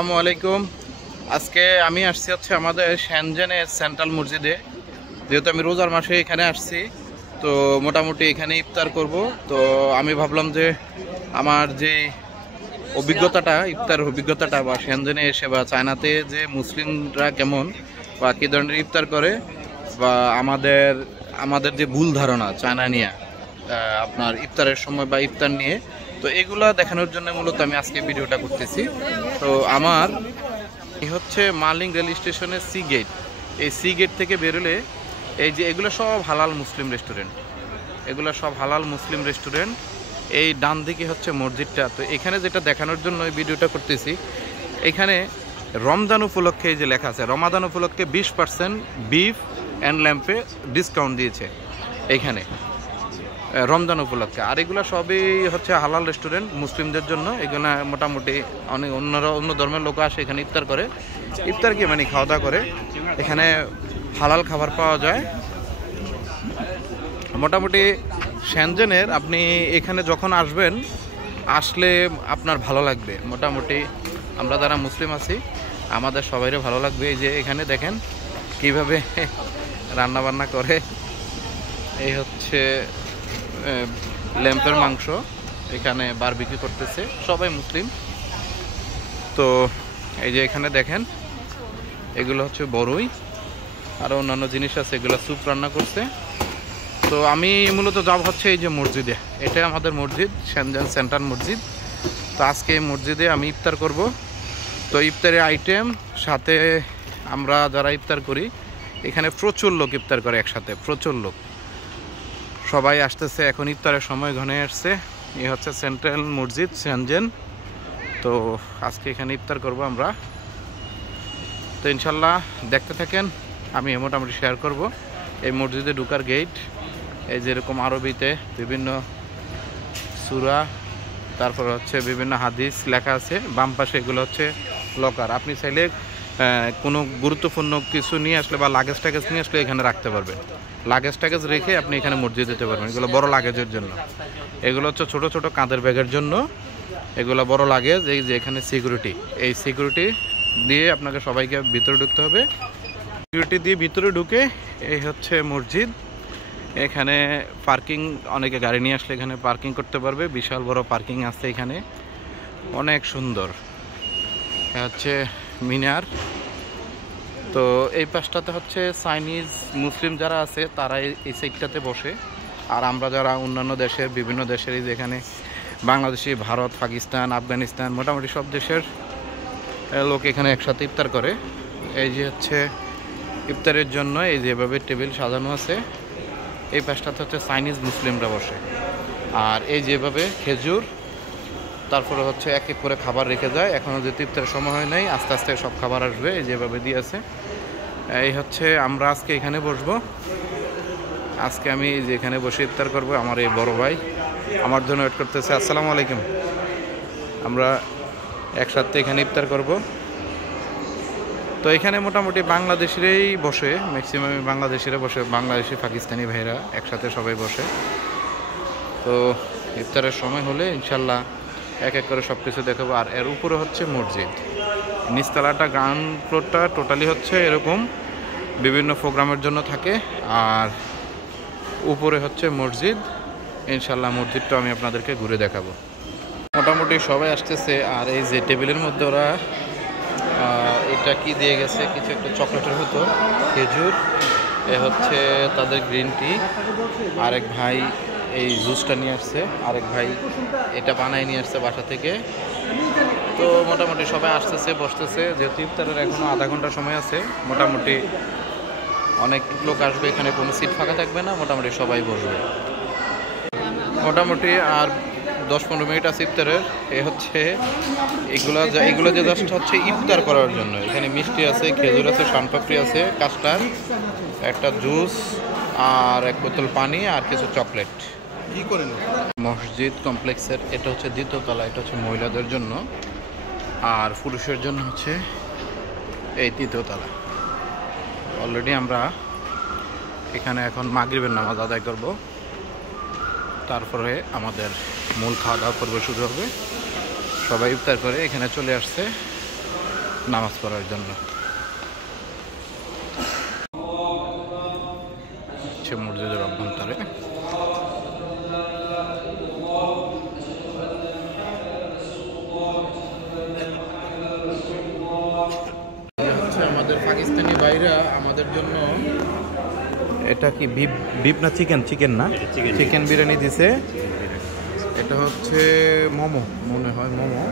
আসসালামু আলাইকুম। আজকে আমি আসছি হচ্ছে আমাদের শেনজেনের সেন্ট্রাল মসজিদে। যেহেতু আমি রোজার মাসে এখানে আসছি, তো মোটামুটি এখানে ইফতার করব। তো আমি ভাবলাম যে আমার যে ইফতার অভিজ্ঞতাটা বা শেনজেনে এসে বা চায়নাতে যে মুসলিমরা কেমন বা কী ধরনের ইফতার করে, বা আমাদের আমাদের যে ভুল ধারণা চায়না নিয়ে আপনার ইফতারের সময় বা ইফতার নিয়ে, তো এগুলা দেখানোর জন্য মূলত আমি আজকে ভিডিওটা করতেছি। তো আমার হচ্ছে মালিং রেল স্টেশনের সি গেট। এই সি গেট থেকে বেরোলে এই যে এগুলো সব হালাল মুসলিম রেস্টুরেন্ট, এই ডান দিকে হচ্ছে মসজিদটা। তো এখানে যেটা দেখানোর জন্য এই ভিডিওটা করতেছি, এখানে রমজান উপলক্ষে এই যে লেখা আছে, রমাদান উপলক্ষে 20% বিফ অ্যান্ড ল্যাম্পে ডিসকাউন্ট দিয়েছে এইখানে রমজান উপলক্ষে। আর এগুলো সবই হচ্ছে হালাল রেস্টুরেন্ট মুসলিমদের জন্য। এগুলো মোটামুটি অনেক অন্য ধর্মের লোক আসে এখানে ইফতার করে, ইফতার কি মানে খাওয়া দাওয়া করে। এখানে হালাল খাবার পাওয়া যায়। মোটামুটি শেনজেনের আপনি এখানে যখন আসলে আপনার ভালো লাগবে। মোটামুটি আমরা যারা মুসলিম আছি আমাদের সবাইরে ভালো লাগবে। এই যে এখানে দেখেন কিভাবে রান্না বান্না করে। এই হচ্ছে ল্যাম্পের মাংস, এখানে বারবিকিউ করতেছে, সবাই মুসলিম। তো এই যে এখানে দেখেন এগুলো হচ্ছে বড়ই, আরও অন্যান্য জিনিস আছে, এগুলো স্যুপ রান্না করছে। তো আমি মূলত যাব হচ্ছে এই যে মসজিদে, এটা আমাদের মসজিদ শেনজেন সেন্ট্রাল মসজিদ। তো আজকে এই মসজিদে আমি ইফতার করব। তো ইফতারের আইটেম সাথে আমরা যারা ইফতার করি এখানে প্রচুর লোক ইফতার করে একসাথে, প্রচুর লোক সবাই আসতেছে। এখন ইফতারের সময় ঘনে আসছে। এই হচ্ছে সেন্ট্রাল মসজিদ শেনজেন। তো আজকে এখানে ইফতার করব আমরা। তো ইনশাল্লাহ দেখতে থাকেন, আমি মোটামুটি শেয়ার করব। এই মসজিদে ঢুকার গেট, এই যেরকম আরবিতে বিভিন্ন সূরা, তারপর হচ্ছে বিভিন্ন হাদিস লেখা আছে। বাম পাশে এগুলো হচ্ছে লকার। আপনি চাইলে কোনো গুরুত্বপূর্ণ কিছু নিয়ে আসলে বা লাগেজ টাগেজ নিয়ে আসলে এখানে রাখতে পারবেন। লাগেজ টাগেজ রেখে আপনি এখানে মসজিদে যেতে পারবেন। এগুলো বড় লাগেজের জন্য, এগুলো হচ্ছে ছোট ছোট কাঁধের ব্যাগের জন্য, এগুলো বড় লাগেজ। এই যে এখানে সিকিউরিটি, এই সিকিউরিটি দিয়ে আপনাকে সবাইকে ভিতরে ঢুকতে হবে। সিকিউরিটি দিয়ে ভিতরে ঢুকে এই হচ্ছে মসজিদ। এখানে পার্কিং, অনেকে গাড়ি নিয়ে আসলে এখানে পার্কিং করতে পারবে। বিশাল বড় পার্কিং আছে এখানে, অনেক সুন্দর। হচ্ছে মিনার। তো এই পাশটাতে হচ্ছে চাইনিজ মুসলিম যারা আছে তারা এই সাইডটাতে বসে। আর আমরা যারা অন্যান্য দেশের, বিভিন্ন দেশেরই, যেখানে বাংলাদেশি, ভারত, পাকিস্তান, আফগানিস্তান, মোটামুটি সব দেশের লোক এখানে একসাথে ইফতার করে। এই যে হচ্ছে ইফতারের জন্য এই যেভাবে টেবিল সাজানো আছে, এই পাশটাতে হচ্ছে চাইনিজ মুসলিমরা বসে। আর এই যেভাবে খেজুর, তারপরে হচ্ছে এক এক করে খাবার রেখে যায়। এখনও যেহেতু ইফতারের সময় হয় নাই, আস্তে আস্তে সব খাবার আসবে। এই যেভাবে দিয়ে আছে। এই হচ্ছে আমরা আজকে এখানে বসবো। আজকে আমি যে এখানে বসে ইফতার করব, আমার এই বড় ভাই আমার জন্য ওয়েট করতেছে। আসসালামু আলাইকুম। আমরা একসাথে এখানে ইফতার করব। তো এখানে মোটামুটি বাংলাদেশিরাই বসে, ম্যাক্সিমাম বাংলাদেশিরা বসে, বাংলাদেশি পাকিস্তানি ভাইরা একসাথে সবাই বসে। তো ইফতারের সময় হলে ইনশাল্লাহ এক এক করে সব কিছু দেখাবো। আর এর উপরে হচ্ছে মসজিদ, নিচতলাটা, গ্রাউন্ড ফ্লোরটা টোটালি হচ্ছে এরকম বিভিন্ন প্রোগ্রামের জন্য থাকে। আর উপরে হচ্ছে মসজিদ। ইনশাল্লাহ মসজিদটা আমি আপনাদেরকে ঘুরে দেখাবো। মোটামুটি সবাই আসতেছে। আর এই যে টেবিলের মধ্যে ওরা এটা কি দিয়ে গেছে, কিছু একটা চকলেটের মতো, খেজুর, এ হচ্ছে তাদের গ্রিন টি। আরেক ভাই এই জুসটা নিয়ে আসছে, আরেক ভাই এটা বানাই নিয়ে আসছে বাসা থেকে। তো মোটামুটি সবাই আসতেছে, বসতেছে। যেহেতু ইফতারের এখনও আধা ঘন্টা সময় আছে, মোটামুটি অনেক লোক আসবে, এখানে কোনো সিট ফাঁকা থাকবে না, মোটামুটি সবাই বসবে। মোটামুটি আর 10-15 মিনিট আছে ইফতারের। এ হচ্ছে এগুলো যে জাস্ট হচ্ছে ইফতার করার জন্য। এখানে মিষ্টি আছে, খেজুর আছে, শানপাপড়ি আছে, কাস্টার্ড, একটা জুস, আর এক বোতল পানি, আর কিছু চকলেট। কি করে মসজিদ কমপ্লেক্সের এটা হচ্ছে দ্বিতীয় তলা। এটা হচ্ছে মহিলাদের জন্য, আর পুরুষের জন্য হচ্ছে এই তৃতীয় তলা। অলরেডি আমরা এখানে এখন মাগরিবের নামাজ আদায় করব, তারপরে আমাদের মূল খাওয়া দাওয়া পর্ব শুরু হবে। সবাই ইফতার করে এখানে চলে আসছে। নামাজ পড়ার জন্য। মসজিদের অভ্যন্তরে আমাদের পাকিস্তানি ভাইরা আমাদের জন্য এটা কি বিফ না চিকেন না চিকেন বিরিয়ানি দিছে। এটা হচ্ছে মোমো, মনে হয় মোমো।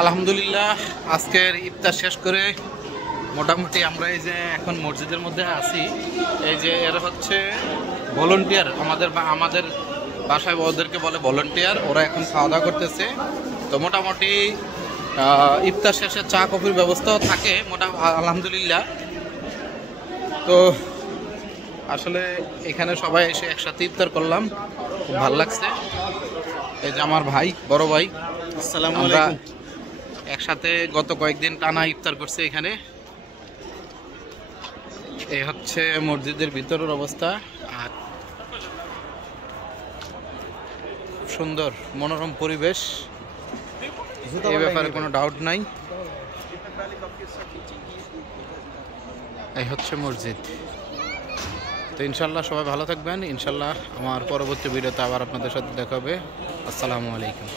আলহামদুলিল্লাহ আজকের ইফতার শেষ করে মোটামুটি আমরা এই যে এখন মসজিদের মধ্যে আছি। এই যে এরা হচ্ছে ভলান্টিয়ার, আমাদের বাসায় ওদেরকে বলে ভলান্টিয়ার। ওরা এখন খাওয়া দাওয়া করতেছে। তো মোটামুটি ইফতার শেষে চা কফির ব্যবস্থাও থাকে আলহামদুলিল্লাহ। তো আসলে এখানে সবাই এসে একসাথে ইফতার করলাম, খুব ভালো লাগছে। এই যে আমার ভাই, বড় ভাই, আসসালামু আলাইকুম। একসাথে গত কয়েকদিন টানা ইফতার করছে এখানে। এই হচ্ছে মসজিদের ভিতরের অবস্থা। আর সুন্দর মনোরম পরিবেশ, এই ব্যাপারে কোনো ডাউট নাই। এই হচ্ছে মসজিদ। তো ইনশাল্লাহ সবাই ভালো থাকবেন। ইনশাল্লাহ আমার পরবর্তী ভিডিওতে আবার আপনাদের সাথে দেখা হবে। আসসালামু আলাইকুম।